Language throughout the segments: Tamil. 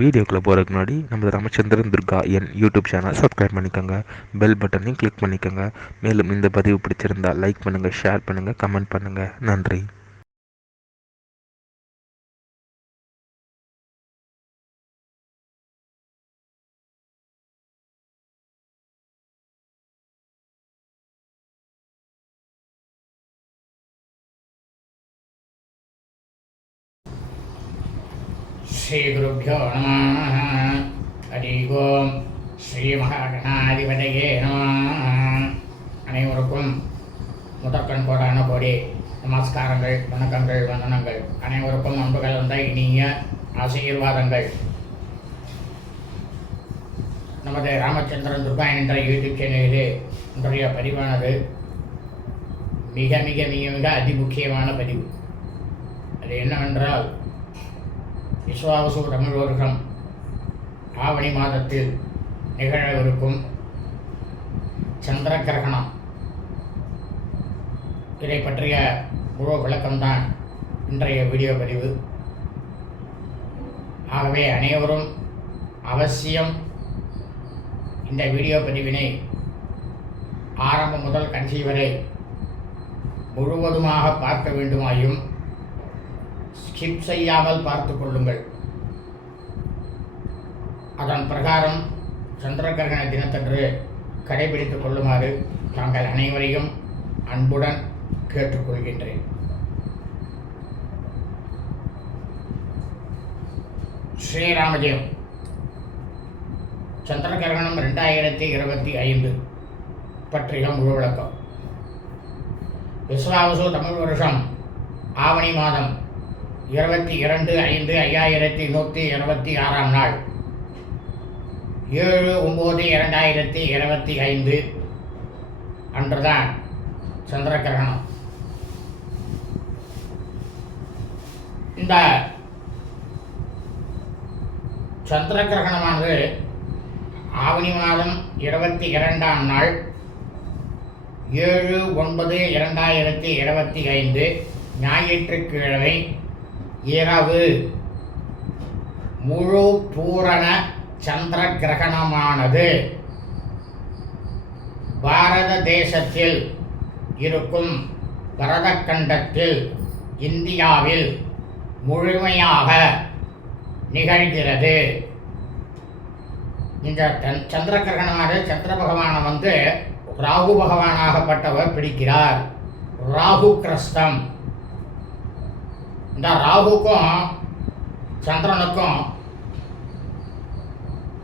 வீடியோக்குள்ளே போகிறதுக்கு முன்னாடி நம்ம ராமச்சந்திரன் துர்கா என் யூடியூப் சேனல் சப்ஸ்கிரைப் பண்ணிக்கோங்க, பெல் பட்டனையும் கிளிக் பண்ணிக்கோங்க. மேலும் இந்த பதிவு பிடிச்சிருந்தால் லைக் பண்ணுங்கள், ஷேர் பண்ணுங்கள், கமெண்ட் பண்ணுங்கள். நன்றி. ஸ்ரீகுருभ्यो நமः. ஹரி ஓம். ஸ்ரீ மகாகணாதிபதியே நமः. அனைவருக்கும் முதற்கண் கோடான கோடி நமஸ்காரங்கள், வணக்கங்கள், வந்தனங்கள். அனைவருக்கும் அன்பு கலந்த இனிய ஆசீர்வாதங்கள். நமது ராமச்சந்திரன் துர்கா என்ற யூடியூப் சேனலிலே இன்றைய பதிவானது மிக மிக மிக மிக அதிமுக்கியமான பதிவு. அது என்னவென்றால், விஸ்வாவசு தமிழ் வருடம் ஆவணி மாதத்தில் நிகழவிருக்கும் சந்திர கிரகணம், இதை பற்றிய முழு விளக்கம்தான் இன்றைய வீடியோ பதிவு. ஆகவே அனைவரும் அவசியம் இந்த வீடியோ பதிவினை ஆரம்பம் முதல் கடைசி வரை முழுவதுமாக பார்க்க வேண்டுமாயும் ஸ்கிப் செய்யாமல் பார்த்து கொள்ளுங்கள். அதன் பிரகாரம் சந்திர கிரகண தினத்தன்று கடைபிடித்துக் கொள்ளுமாறு தாங்கள் அனைவரையும் அன்புடன் கேட்டுக்கொள்கின்றேன். ஸ்ரீராமஜெயம். சந்திர கிரகணம் 2025 பற்றிய முழு விளக்கம். விஸ்வாவசு தமிழ் வருஷம் ஆவணி மாதம் 22/5/5126 நாள் 7/9/2025 அன்றுதான் சந்திர கிரகணம். இந்த சந்திர கிரகணமானது ஆவணி மாதம் 22ஆம் நாள் 7/9/2025 ஞாயிற்றுக்கிழமை இரவு முழு பூரண சந்திர கிரகணமானது பாரத தேசத்தில் இருக்கும் பரதக்கண்டத்தில் இந்தியாவில் முழுமையாக நிகழ்கிறது. இந்த சந்திர கிரகணமானது சந்திர பகவானை ராகு பகவானாகப்பட்டவர் பிடிக்கிறார். ராகு கிரஸ்தம். இந்த ராகுக்கும் சந்திரனுக்கும்,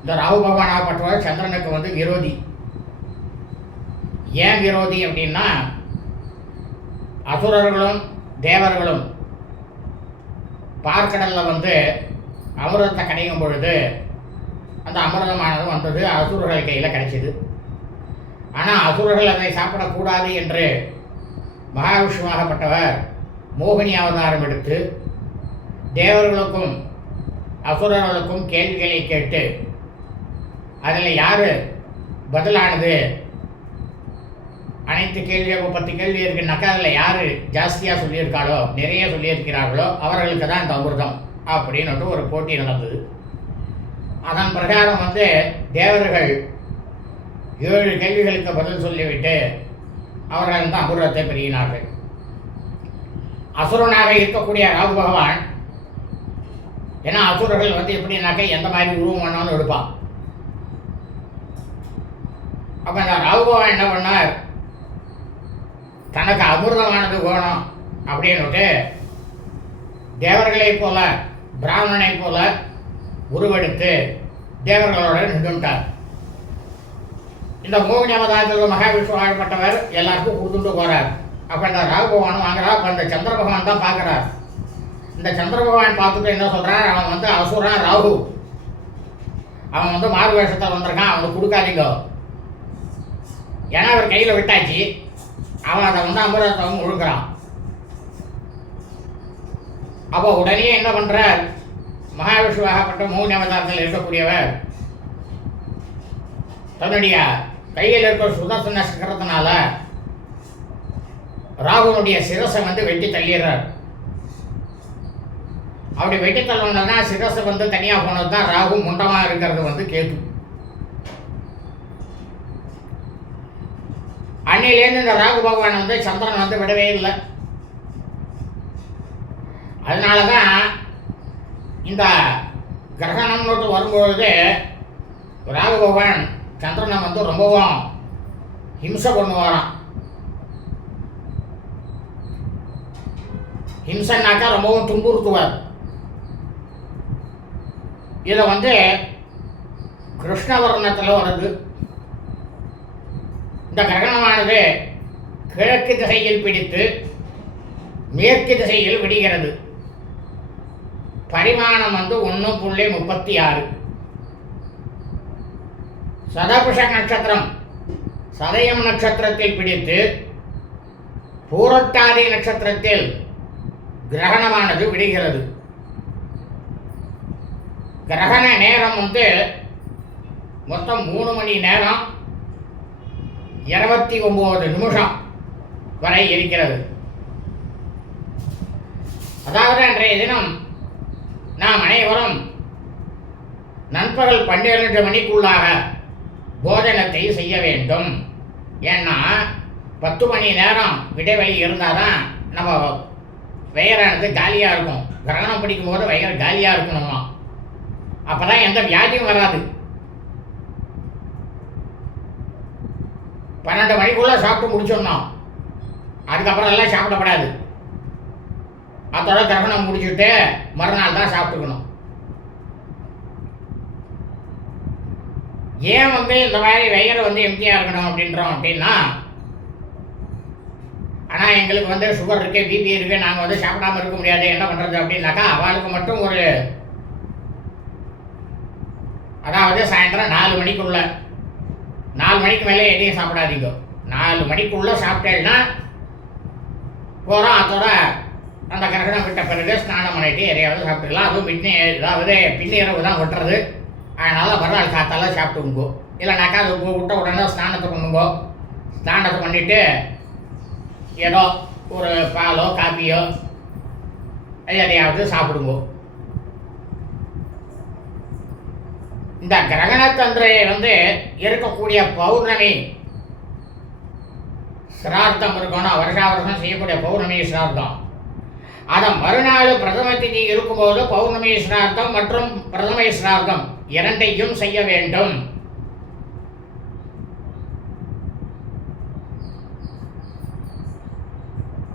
இந்த ராகு பகவானாகப்பட்டவர் சந்திரனுக்கு விரோதி. ஏன் விரோதி அப்படின்னா, அசுரர்களும் தேவர்களும் பார்க்கடலில் அமிர்தத்தை கிடைக்கும் பொழுது அந்த அமிர்தமானது வந்தது அசுரர்கள் கையில் கிடைச்சிது. ஆனால் அசுரர்கள் அதை சாப்பிடக்கூடாது என்று மகாவிஷ்ணுவாகப்பட்டவர் மோகினி அவதாரம் எடுத்து தேவர்களுக்கும் அசுரர்களுக்கும் கேள்விகளை கேட்டு அதில் யார் பதிலானது, அனைத்து கேள்வியாக 10 கேள்வி இருக்குன்னாக்கா அதில் யார் ஜாஸ்தியாக சொல்லியிருக்காளோ, நிறைய சொல்லியிருக்கிறார்களோ அவர்களுக்கு தான் இந்த அமிர்தம் அப்படின்னு ஒரு போட்டி நடந்தது. அதன் பிரகாரம் தேவர்கள் 7 கேள்விகளுக்கு பதில் சொல்லிவிட்டு அவர்கள் தான் அமிர்தத்தை பெறுகினார்கள். அசுரனாக இருக்கக்கூடிய ராகு பகவான், ஏன்னா அசுரர்கள் எப்படின்னாக்க எந்த மாதிரி உருவம் வேணாலும் எடுப்பான். அப்போ இந்த ராகு பகவான் என்ன பண்ணார், தனக்கு அமிர்தமானது வேணும் அப்படின்னுட்டு தேவர்களைப் போல பிராமணனைப் போல உருவெடுத்து தேவர்களோட நின்றுட்டார். இந்த மோகினி அவதாரத்தில் மகாவிஷ்ணு ஆழ்பட்டவர் எல்லாருக்கும் கொடுத்துட்டு போகிறார். அப்போ இந்த ராகு பகவான் வாங்குறா. அப்போ இந்த சந்திர பகவான் தான் பார்க்குறார். இந்த சந்திர பகவான் பார்த்துட்டு என்ன சொல்கிறார், அவன் அசுரன் ராகு, அவன் மாறு வேஷத்தை வந்திருக்கான், அவனுக்கு கொடுக்காதீங்க. ஏன்னா அவர் கையில் விட்டாச்சு, அவன் அதை அமிர்தத்தை முழுக்கிறான். அப்போ உடனே என்ன பண்ணுறார், மகாவிஷ்ணுவாகப்பட்ட மோகினி அவதாரத்தில் இருக்கக்கூடியவர் தன்னுடைய கையில் இருக்கிற சுதர்சன சக்கரத்தினால ராகுனுடைய சிரசை வெட்டி தள்ளிடுறார். அப்படி வெட்டி தள்ளணும்னா சிரசு வந்து தனியாக போனது தான் ராகு, முண்டமாக இருக்கிறது வந்து கேது. அன்னையிலேருந்து இந்த ராகு பகவான் வந்து சந்திரன் வந்து விடவே இல்லை. அதனால தான் இந்த கிரகணம்னு வரும்பொழுது ராகு பகவான் சந்திரனை வந்து ரொம்பவும் ஹிம்சை பண்ணுவாராம். ஹிம்சன்னாக்கா ரொம்பவும் துன்புறுத்துவார். இதை வந்து கிருஷ்ணவர்ணத்தில் வருது. இந்த கிரகணமானது கிழக்கு திசையில் பிடித்து மேற்கு திசையில் விடுகிறது. பரிமாணம் வந்து 1.36. சதபுஷ நட்சத்திரம் சதயம் நட்சத்திரத்தில் பிடித்து பூரட்டாதி நட்சத்திரத்தில் கிரகணமானது விடுகிறது. கிரகண நேரம் வந்து மொத்தம் 3 மணி நேரம் 29 நிமிஷம் வரை இருக்கிறது. அதாவது அன்றைய தினம் நாம் அனைவரும் நண்பகல் 12 மணிக்குள்ளாக போஜனத்தை செய்ய வேண்டும். ஏன்னா 10 மணி நேரம் இடைவெளி இருந்தால் தான் நம்ம வயிறானது காலியாக இருக்கும். கிரகணம் பிடிக்கும் போது வயிறு காலியாக இருக்கணுமா, அப்போ தான் எந்த வியாதியும் வராது. 12 மணிக்குள்ளே சாப்பிட்டு முடிச்சிடணும். அதுக்கப்புறம் எல்லாம் சாப்பிடப்படாது. அதோட கிரகணம் முடிச்சுட்டு மறுநாள் தான் சாப்பிட்டுக்கணும். ஏன் வந்து இந்த மாதிரி வயிறு வந்து எம்டியாக இருக்கணும் அப்படின்னா, ஆனால் எங்களுக்கு வந்து சுகர் இருக்குது, பிபி இருக்குது, நாங்கள் வந்து சாப்பிடாமல் இருக்க முடியாது, என்ன பண்ணுறது அப்படின்னாக்கா அவளுக்கு மட்டும் ஒரு, அதாவது சாயந்தரம் 4 மணிக்குள்ள, 4 மணிக்கு மேலே எதையும் சாப்பிடாதீங்க. 4 மணிக்குள்ளே சாப்பிட்டேன்னா போகிறோம். அதோட அந்த கிரகணம் விட்ட பிறகு ஸ்நானம் பண்ணிட்டு எதையாவது சாப்பிட்டுக்கலாம். அதுவும் அதாவது பின்னிரவு தான் விட்டுறது. அதனால் மறுநாள் காத்தால சாப்பிட்டுங்கோ. இல்லைனாக்கா அது விட்ட உடனே ஸ்நானத்தை பண்ணுங்கோ. ஸ்நானத்தை பண்ணிவிட்டு ஏதோ ஒரு பாலோ காப்பியோ எதையாவது சாப்பிடுங்கோ. இந்த கிரகணத்தன்று வந்து இருக்கக்கூடிய பௌர்ணமி சிரார்த்தம் இருக்கணும். வருஷம் செய்யக்கூடிய பௌர்ணமி சிரார்த்தம், அதை மறுநாள் பிரதம திதி இருக்கும்போது பௌர்ணமி சிரார்த்தம் மற்றும் பிரதம சிரார்த்தம் இரண்டையும் செய்ய வேண்டும்.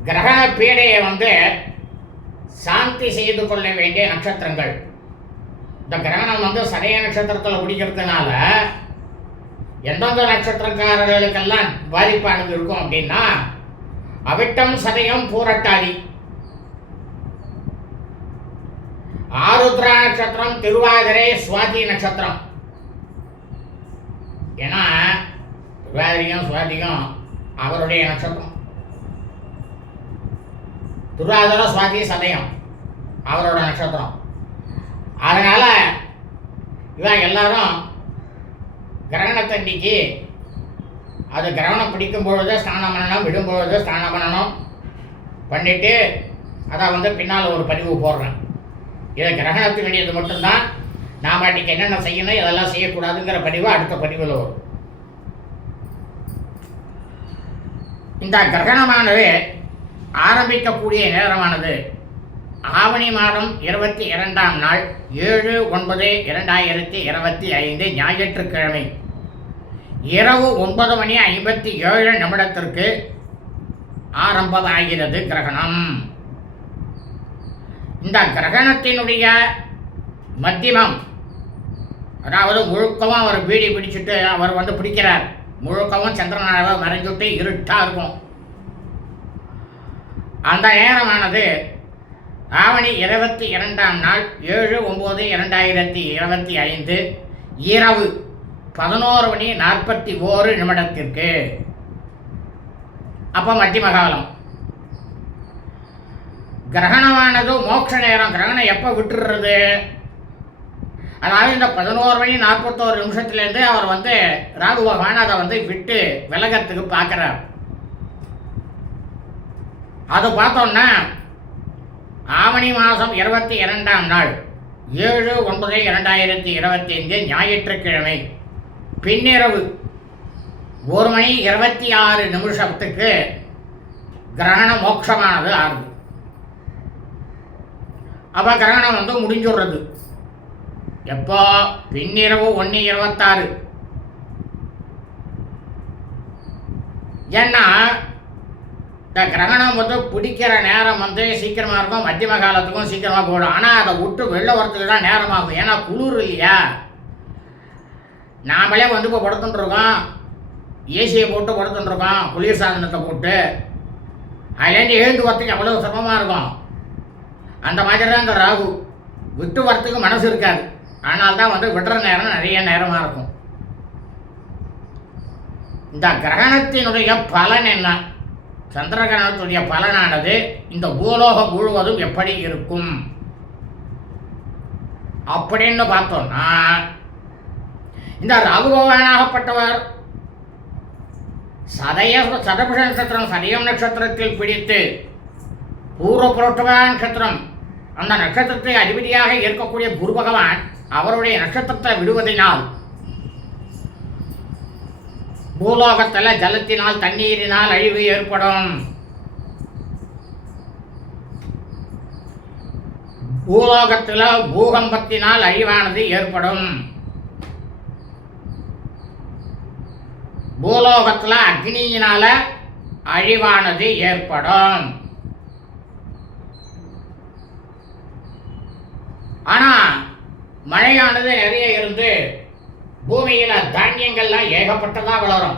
கிரகண பீடையை வந்து சாந்தி செய்து கொள்ள வேண்டிய நட்சத்திரங்கள். இந்த கிரகணம் வந்து சதய நட்சத்திரத்தில் முடிக்கிறதுனால எந்தெந்த நட்சத்திரக்காரர்களுக்கெல்லாம் பாதிப்பானது இருக்கும் அப்படின்னா, அவிட்டம், சதயம், பூரட்டாதி, ஆருத்ரா நட்சத்திரம், திருவாதிரை, சுவாதி நட்சத்திரம். ஏன்னா திருவாதிரையும் சுவாதியும் அவருடைய நட்சத்திரம். திருவாதிரை, சுவாதி, சதயம் அவரோட நட்சத்திரம். அதனால இவன் எல்லாரும் கிரகணத்தன்னைக்கு அது கிரகணம் பிடிக்கும் பொழுது ஸ்நானம் பண்ணணும், விடும் பொழுது ஸ்நானம் பண்ணணும். பண்ணிட்டு அதை வந்து பின்னால் ஒரு பதிவு போடுறேன். இதை கிரகணத்துக்கு வேண்டியது மட்டும்தான். நாம் அன்றைக்கி என்னென்ன செய்யணும், இதெல்லாம் செய்யக்கூடாதுங்கிற பதிவு அடுத்த பதிவில் வரும். இந்த கிரகணமானது ஆரம்பிக்கக்கூடிய நேரமானது ஆவணி மாதம் 22ஆம் நாள் 7/9/2025 ஞாயிற்றுக்கிழமை இரவு 9:57 ஆரம்பமாகிறது கிரகணம். இந்த கிரகணத்தினுடைய மத்தியமம், அதாவது முழுக்கவும் அவர் பீடி பிடிச்சிட்டு அவர் வந்து பிடிக்கிறார். முழுக்கவும் சந்திரனாக மறைஞ்சுட்டு இருட்டாக இருக்கும். அந்த நேரமானது ஆவணி 22ஆம் நாள் 7/9/2025 இரவு 11:41 அப்போ மத்தியம காலம். கிரகணமானது மோட்ச நேரம். கிரகணம் எப்போ விட்டுடுறது, அதாவது இந்த 11:41 அவர் வந்து ராகு பகவான் அதை வந்து விட்டு விலகத்துக்கு பார்க்குறார். அது பார்த்தோன்னா ஆவணி மாதம் 22ஆம் நாள் 7/9/2025 ஞாயிற்றுக்கிழமை பின்னிரவு 1:26 கிரகண மோட்சமானது ஆறுது. அப்போ கிரகணம் முடிஞ்சுடுறது. எப்போ? பின்னிரவு 1:26. ஏன்னா இந்த கிரகணம் பிடிக்கிற நேரம் சீக்கிரமாக இருக்கும், மத்தியம காலத்துக்கும் சீக்கிரமாக போயிடும். ஆனால் அதை விட்டு வெளில வரத்துக்கு தான் நேரமாகும். ஏன்னா குளிர் இல்லையா? நாமளே இப்போ படுத்துட்டுருக்கோம், ஏசியை போட்டு படுத்துட்டுருக்கோம், குளிர் சாதனத்தை போட்டு. அதுலேருந்து எழுந்து வரத்துக்கு அவ்வளோ சிரமமாக இருக்கும். அந்த மாதிரி தான் இந்த ராகு விட்டு வரத்துக்கு மனசு இருக்காது. ஆனால் தான் விடுற நேரம் நிறைய நேரமாக இருக்கும். இந்த கிரகணத்தினுடைய பலன் என்ன? சந்திர கிரகணத்துடைய பலனானது இந்த பூலோகம் முழுவதும் எப்படி இருக்கும் அப்படின்னு பார்த்தோம்னா, இந்த ராகு பகவானாகப்பட்டவர் சதபுஷ நட்சத்திரம் சதயம் நட்சத்திரத்தில் பிடித்து பூர்வ புரோட்டம நட்சத்திரம், அந்த நட்சத்திரத்தை அதிபதியாக இருக்கக்கூடிய குரு பகவான் அவருடைய நட்சத்திரத்தை விடுவதனால் பூலோகத்தில் ஜலத்தினால் தண்ணீரினால் அழிவு ஏற்படும். பூலோகத்தில் பூகம்பத்தினால் அழிவானது ஏற்படும். பூலோகத்தில் அக்னியினால அழிவானது ஏற்படும். ஆனால் மழையானது நிறைய இருந்து பூமியில் தானியங்கள்லாம் ஏகப்பட்டதாக வளரும்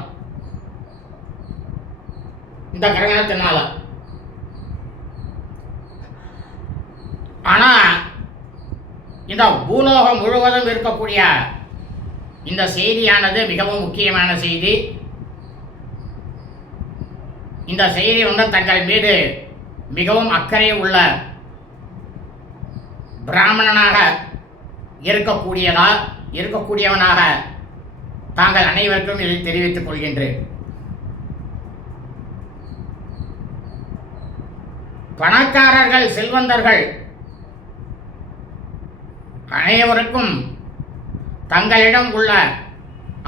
இந்த கிரகணத்தினால. ஆனால் இந்த பூலோகம் முழுவதும் இருக்கக்கூடிய இந்த செய்தியானது மிகவும் முக்கியமான செய்தி. இந்த செய்தி தங்கள் மீது மிகவும் அக்கறை உள்ள பிராமணனாக இருக்கக்கூடியவனாக தாங்கள் அனைவருக்கும் இதை தெரிவித்துக் கொள்கின்றேன். பணக்காரர்கள், செல்வந்தர்கள் அனைவருக்கும் தங்களிடம் உள்ள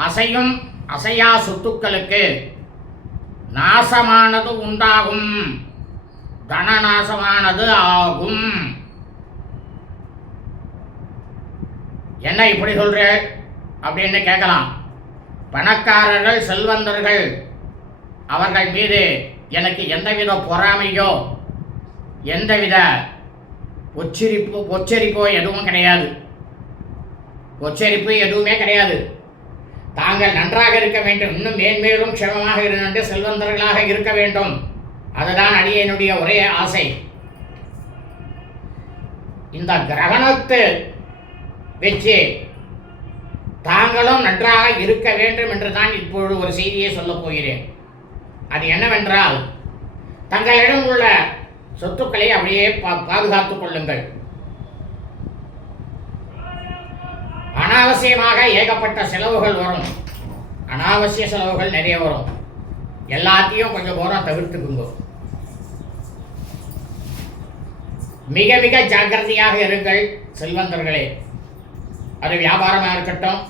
அசையும் அசையா சொத்துக்களுக்கு நாசமானது உண்டாகும், தனநாசமானது ஆகும். என்ன இப்படி சொல்ற அப்படின்னு கேட்கலாம். பணக்காரர்கள், செல்வந்தர்கள் அவர்கள் மீது எனக்கு எந்தவித பொறாமையோ எந்தவித பொச்சரிப்போ எதுவும் கிடையாது. பொச்சரிப்பு எதுவுமே கிடையாது. தாங்கள் நன்றாக இருக்க வேண்டும், இன்னும் மேன்மேலும் க்ஷமமாக இருந்து செல்வந்தர்களாக இருக்க வேண்டும். அதுதான் அடியனுடைய ஒரே ஆசை. இந்த கிரகணத்தை வச்சு தாங்களும் நன்றாக இருக்க வேண்டும் என்று தான் இப்பொழுது ஒரு செய்தியை சொல்லப் போகிறேன். அது என்னவென்றால், தங்களிடம் உள்ள சொத்துக்களை அப்படியே பாதுகாத்துக் கொள்ளுங்கள். அனாவசியமாக ஏகப்பட்ட செலவுகள் வரும், அனாவசிய செலவுகள் நிறைய வரும். எல்லாத்தையும் கொஞ்சம் போரம் தவிர்த்துக்குங்க. மிக மிக ஜாக்கிரதையாக இருங்கள் செல்வந்தர்களே. அது வியாபாரமாக இருக்கட்டும்,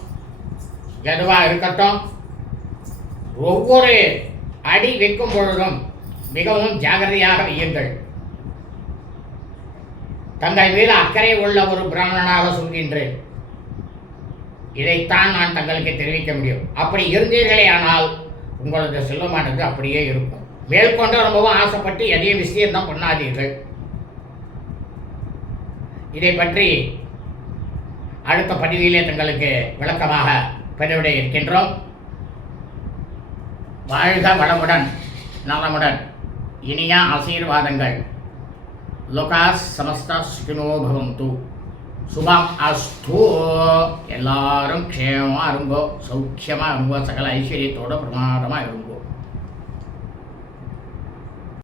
எதுவாக இருக்கட்டும், ஒவ்வொரு அடி வைக்கும் பொழுதும் மிகவும் ஜாக்கிரதையாக வையுங்கள். தங்கள் மீது அக்கறை உள்ள ஒரு பிராமணனாக சொல்கின்றேன். இதைத்தான் நான் தங்களுக்கு தெரிவிக்க முடியும். அப்படி இருந்தீர்களே ஆனால் உங்களது செல்வமானது அப்படியே இருக்கும். மேற்கொண்டு ரொம்பவும் ஆசைப்பட்டு எதையும் விஸ்தீர்ணம் பண்ணாதீர்கள். இதை பற்றி அடுத்த பதிவிலே தங்களுக்கு விளக்கமாக பதிவிட இருக்கின்றோம். வாழ்க வளமுடன், நலமுடன், இனிய ஆசீர்வாதங்கள். லோகாஸ் சமஸ்தா சுகினோ பவந்து. சுபம் அஸ்து. எல்லாரும் க்ஷேமமாக இருங்கோ, சௌக்கியமாக இருங்கோ, சகல ஐஸ்வர்யத்தோட பிரமாதமாக இருங்கோ.